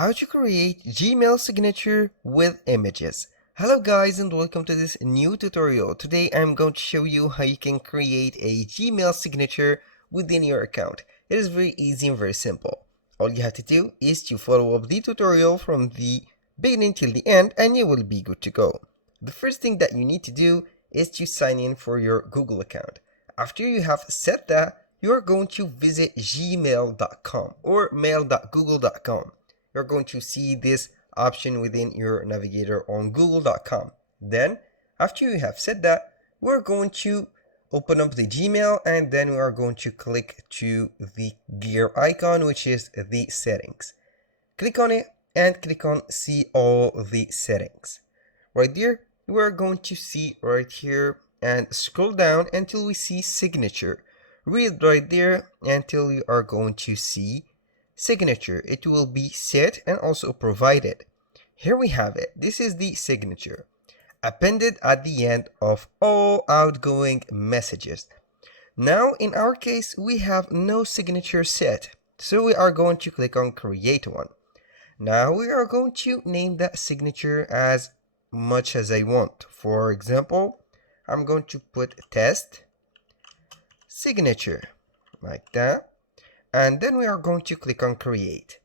How to create Gmail signature with images. Hello guys and welcome to this new tutorial. Today I'm going to show you how you can create a Gmail signature within your account. It is very easy and very simple. All you have to do is to follow up the tutorial from the beginning till the end and you will be good to go. The first thing that you need to do is to sign in for your Google account. After you have set that, you are going to visit gmail.com or mail.google.com. You're going to see this option within your navigator on google.com. Then, after you have said that, we're going to open up the Gmail and then we are going to click to the gear icon, which is the settings. Click on it and click on see all the settings. Right there, we're going to see right here and scroll down until we see signature. Read right there until you are going to see signature. It will be set and also provided. Here we have it. This is the signature appended at the end of all outgoing messages. Now in our case we have no signature set, so we are going to click on create one. Now we are going to name that signature as much as I want. For example, I'm going to put test signature like that. And then we are going to click on create.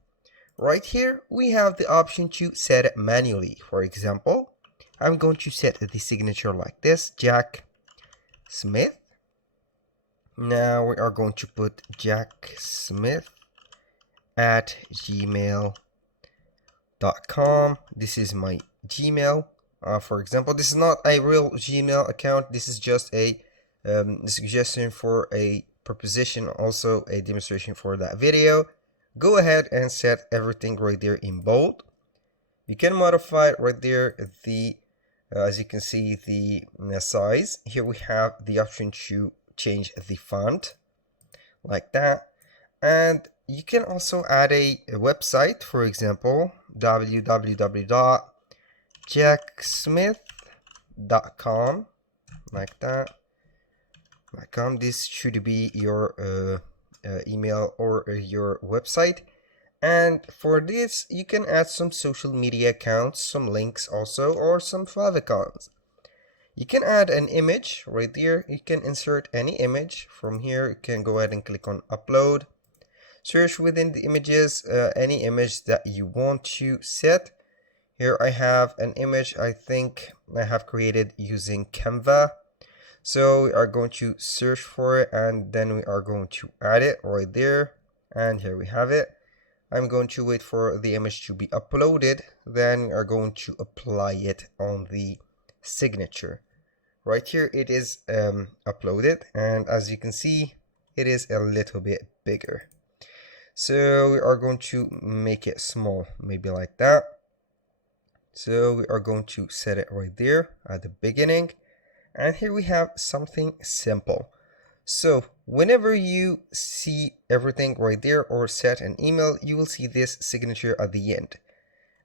Right here we have the option to set it manually. For example, I'm going to set the signature like this, Jack Smith. Now we are going to put Jack Smith at gmail.com. This is my Gmail. For example, this is not a real Gmail account. This is just a suggestion for a proposition, also a demonstration for that video. Go ahead and set everything right there in bold. You can modify right there the as you can see the size. Here we have the option to change the font like that, and you can also add a website, for example www.jacksmith.com like that. This should be your email or your website, and for this you can add some social media accounts, some links also, or some favicons. You can add an image right there. You can insert any image from here. You can go ahead and click on upload, search within the images any image that you want to set. Here I have an image I think I have created using Canva. So we are going to search for it and then we are going to add it right there, and here we have it. I'm going to wait for the image to be uploaded, then we are going to apply it on the signature. Right here it is uploaded, and as you can see it is a little bit bigger. So we are going to make it small, maybe like that. So we are going to set it right there at the beginning. And here we have something simple. So whenever you see everything right there or set an email, you will see this signature at the end.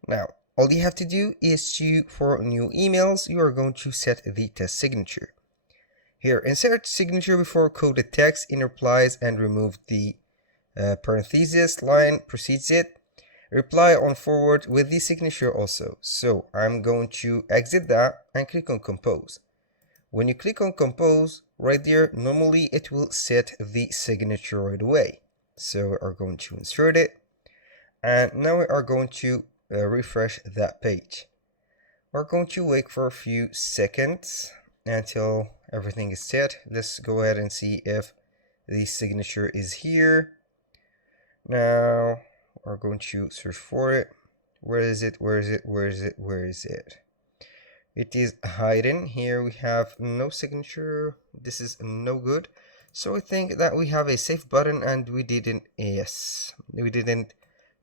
Now, all you have to do is for new emails, you are going to set the test signature. Here, insert signature before coded text in replies and remove the parenthesis line precedes it. Reply on forward with the signature also. So I'm going to exit that and click on compose. When you click on compose right there, normally it will set the signature right away. So we are going to insert it, and now we are going to refresh that page. We're going to wait for a few seconds until everything is set. Let's go ahead and see if the signature is here. Now we're going to search for it. Where is it? Where is it? Where is it? Where is it? It is hidden. Here we have no signature. This is no good. So I think that we have a save button and we didn't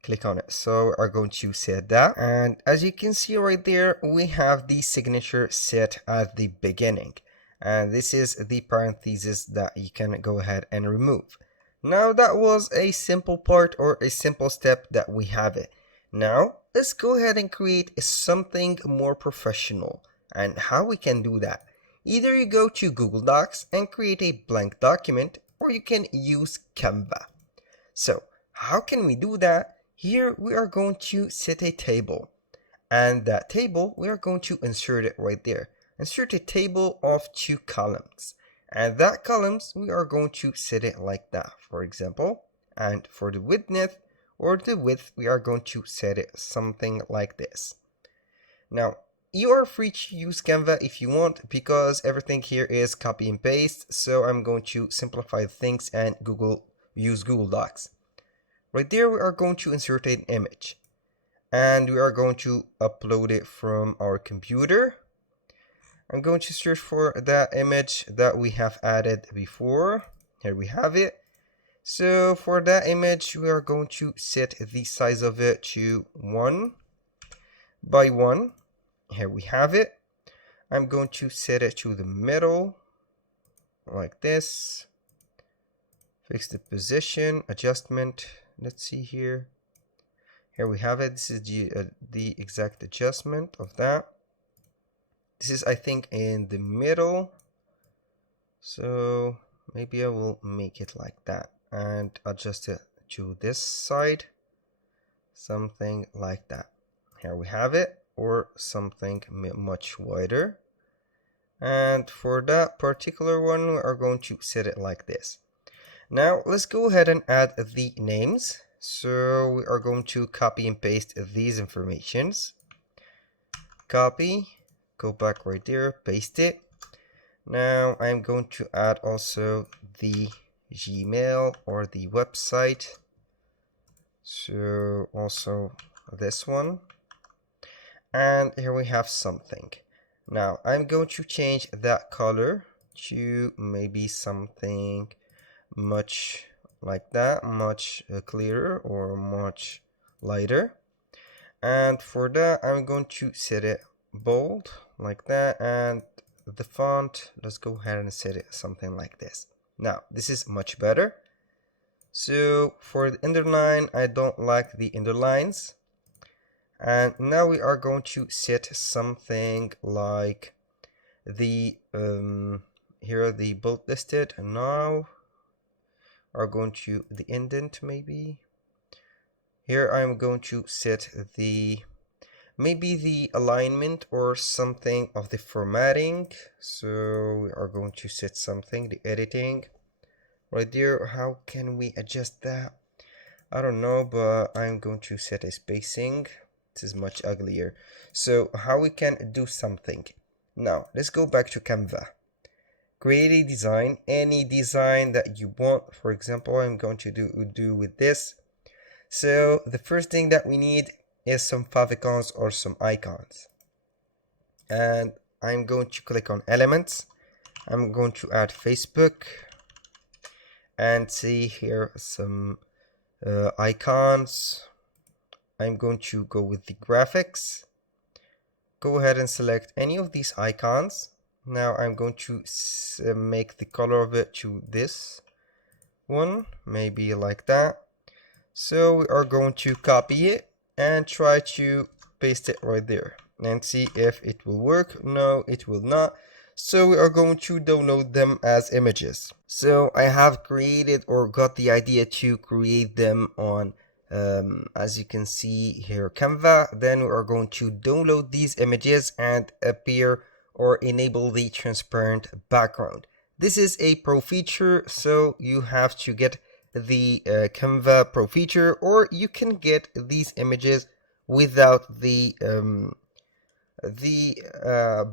click on it. So we are going to set that. And as you can see right there, we have the signature set at the beginning. And this is the parenthesis that you can go ahead and remove. Now that was a simple part or a simple step that we have it. Now let's go ahead and create something more professional. And how we can do that? Either you go to Google Docs and create a blank document, or you can use Canva. So how can we do that? Here we are going to set a table, and that table we are going to insert it right there. Insert a table of 2 columns, and that columns we are going to set it like that, for example. And for the width we are going to set it something like this. Now you are free to use Canva if you want, because everything here is copy and paste, so I'm going to simplify things and use Google Docs. Right there we are going to insert an image, and we are going to upload it from our computer. I'm going to search for that image that we have added before. Here we have it. So for that image we are going to set the size of it to 1 by 1. Here we have it. I'm going to set it to the middle like this. Fix the position, adjustment. Let's see here. Here we have it. This is the exact adjustment of that. This is, I think, in the middle. So maybe I will make it like that and adjust it to this side. Something like that. Here we have it, or something much wider. And for that particular one, we are going to set it like this. Now let's go ahead and add the names. So we are going to copy and paste these informations. Copy, go back right there, paste it. Now I'm going to add also the Gmail or the website. So also this one. And here we have something. Now I'm going to change that color to maybe something much like that, much clearer or much lighter. And for that I'm going to set it bold like that, and the font, let's go ahead and set it something like this. Now this is much better. So for the underline, I don't like the underlines. And now we are going to set something like the here are the bold listed, and now are going to the indent. Maybe here I'm going to set the maybe the alignment or something of the formatting. So we are going to set something, the editing right there. How can we adjust that? I don't know, but I'm going to set a spacing. This is much uglier. So how we can do something? Now let's go back to Canva. Create a design, any design that you want. For example, I'm going to do with this. So the first thing that we need is some favicons or some icons. And I'm going to click on elements. I'm going to add Facebook and see here some icons. I'm going to go with the graphics. Go ahead and select any of these icons. Now I'm going to make the color of it to this one, maybe like that. So we are going to copy it and try to paste it right there and see if it will work. No, it will not. So we are going to download them as images. So I have created or got the idea to create them on as you can see here, Canva. Then we are going to download these images and appear or enable the transparent background. This is a pro feature, so you have to get the Canva pro feature, or you can get these images without the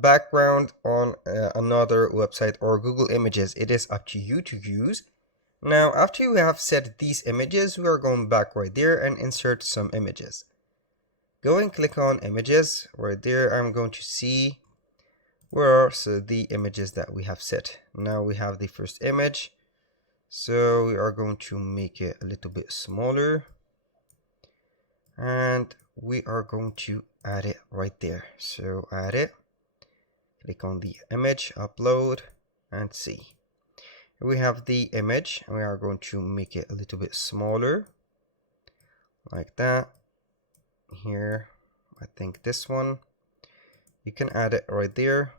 background on another website or Google Images. It is up to you to use. Now after you have set these images, we are going back right there and insert some images. Go and click on images right there. I'm going to see where are the images that we have set. Now we have the first image, so we are going to make it a little bit smaller, and we are going to add it right there. So add it, click on the image, upload, and see. We have the image, and we are going to make it a little bit smaller like that. Here, I think this one, you can add it right there.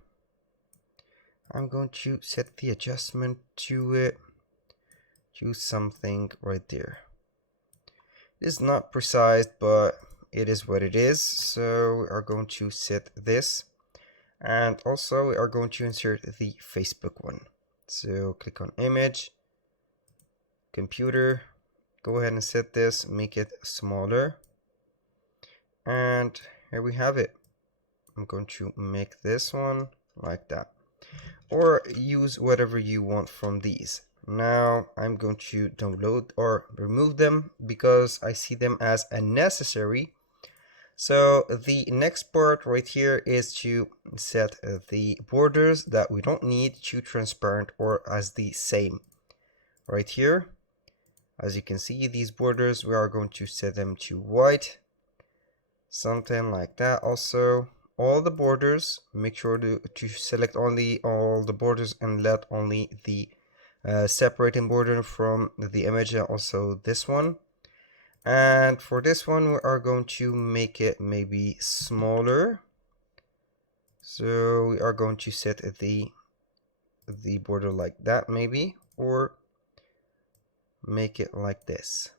I'm going to set the adjustment to it to something right there. It is not precise, but it is what it is. So we are going to set this, and also we are going to insert the Facebook one. So click on image, computer, go ahead and set this, make it smaller, and here we have it. I'm going to make this one like that, or use whatever you want from these. Now I'm going to download or remove them because I see them as unnecessary. So the next part right here is to set the borders that we don't need to transparent or as the same. Right here, as you can see, these borders, we are going to set them to white, something like that. Also, all the borders, make sure to select only all the borders and let only the separating border from the image, and also this one. And for this one, we are going to make it maybe smaller. So we are going to set the border like that maybe, or make it like this.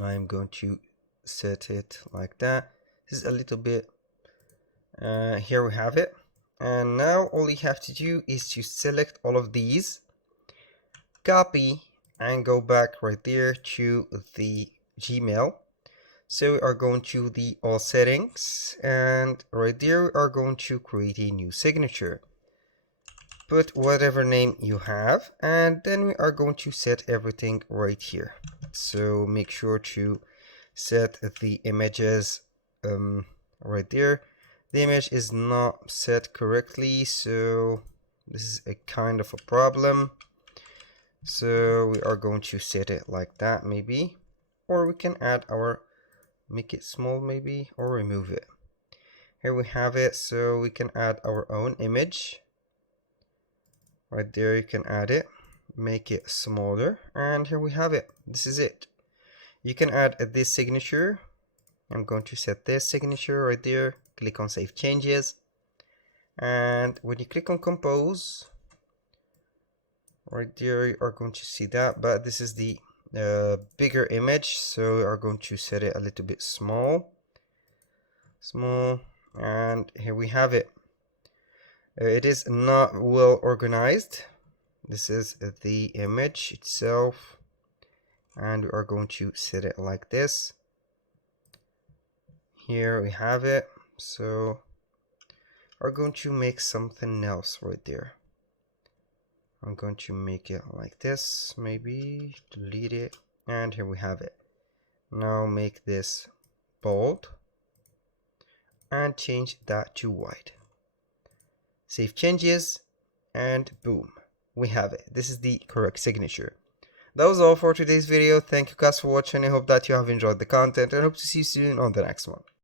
I'm going to set it like that. This is a little bit, here we have it. And now all you have to do is to select all of these, copy, and go back right there to the Gmail. So we are going to the all settings, and right there we are going to create a new signature. Put whatever name you have, and then we are going to set everything right here. So make sure to set the images right there. The image is not set correctly, so this is a kind of a problem. So we are going to set it like that maybe, or we can add our, make it small maybe, or remove it. Here we have it. So we can add our own image right there. You can add it, make it smaller, and here we have it. This is it. You can add this signature. I'm going to set this signature right there. Click on save changes, and when you click on compose right there, you are going to see that, but this is the bigger image, so we are going to set it a little bit small, and here we have it. It is not well organized. This is the image itself, and we are going to set it like this. Here we have it. So we're going to make something else right there. I'm going to make it like this, maybe delete it, and here we have it. Now make this bold and change that to white. Save changes, and boom, we have it. This is the correct signature. That was all for today's video. Thank you guys for watching. I hope that you have enjoyed the content, and hope to see you soon on the next one.